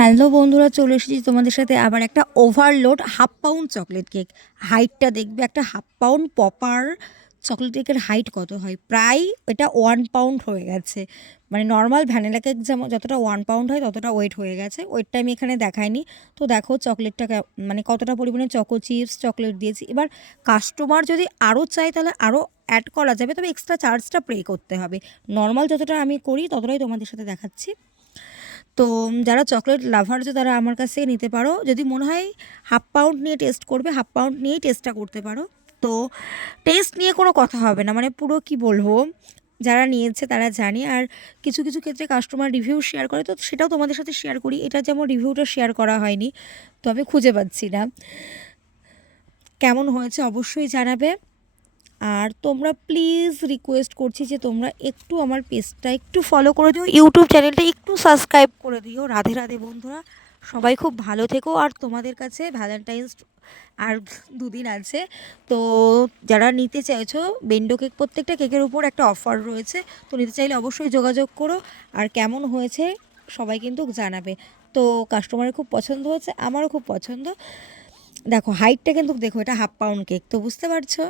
Hello বন্ধুরা, চলে এসেছি তোমাদের সাথে আবার একটা overload half pound chocolate cake. হাইটটা দেখবে, একটা হাফ পাউন্ড পপার চকলেট কেকের হাইট কত হয়, প্রায় এটা 1 পাউন্ড হয়ে গেছে। মানে নর্মাল ভ্যানিলা কেক যেমন যতটা 1 পাউন্ড হয় ততটা ওয়েট হয়ে গেছে। ওয়েটটা আমি এখানে দেখাইনি। তো দেখো চকলেটটা মানে কতটা পরিমাণে চকো চিপস চকলেট দিয়েছি। এবার কাস্টমার যদি আরও চায় তাহলে আরও অ্যাড করা যাবে, তবে এক্সট্রা চার্জটা পে করতে হবে। নর্মাল যতটা আমি করি ততটাই তোমাদের সাথে দেখাচ্ছি। তো যারা চকলেট লাভার আছে তারা আমার কাছ থেকে নিতে পারো। যদি মনে হয় হাফ পাউন্ড নিয়ে টেস্ট করবে, হাফ পাউন্ড নিয়েই টেস্টটা করতে পারো। তো টেস্ট নিয়ে কোনো কথা হবে না, মানে পুরো কি বলবো, যারা নিয়েছে তারা জানে। আর কিছু কিছু ক্ষেত্রে কাস্টমার রিভিউ শেয়ার করে, তো সেটাও তোমাদের সাথে শেয়ার করি। এটা যেমন রিভিউটা শেয়ার করা হয়নি, তো আমি খুঁজে পাচ্ছি না। কেমন হয়েছে অবশ্যই জানাবে। আর তোমরা প্লিজ রিকোয়েস্ট করছি যে তোমরা একটু আমার পেজটা একটু ফলো করে দিও, ইউটিউব চ্যানেলটা একটু সাবস্ক্রাইব করে দিও। রাধে রাধে বন্ধুরা, সবাই খুব ভালো থেকো। আর তোমাদের কাছে ভ্যালেন্টাইন্স আর 2 দিন আছে, তো যারা নিতে চাইছো বেন্ডো কেক, প্রত্যেকটা কেকের উপর একটা অফার রয়েছে, তো নিতে চাইলে অবশ্যই যোগাযোগ করো। আর কেমন হয়েছে সবাই কিন্তু জানাবে। তো কাস্টমারের খুব পছন্দ হয়েছে, আমারও খুব পছন্দ। দেখো হাইটটা কিন্তু দেখো, এটা হাফ পাউন্ড কেক, তো বুঝতে পারছো।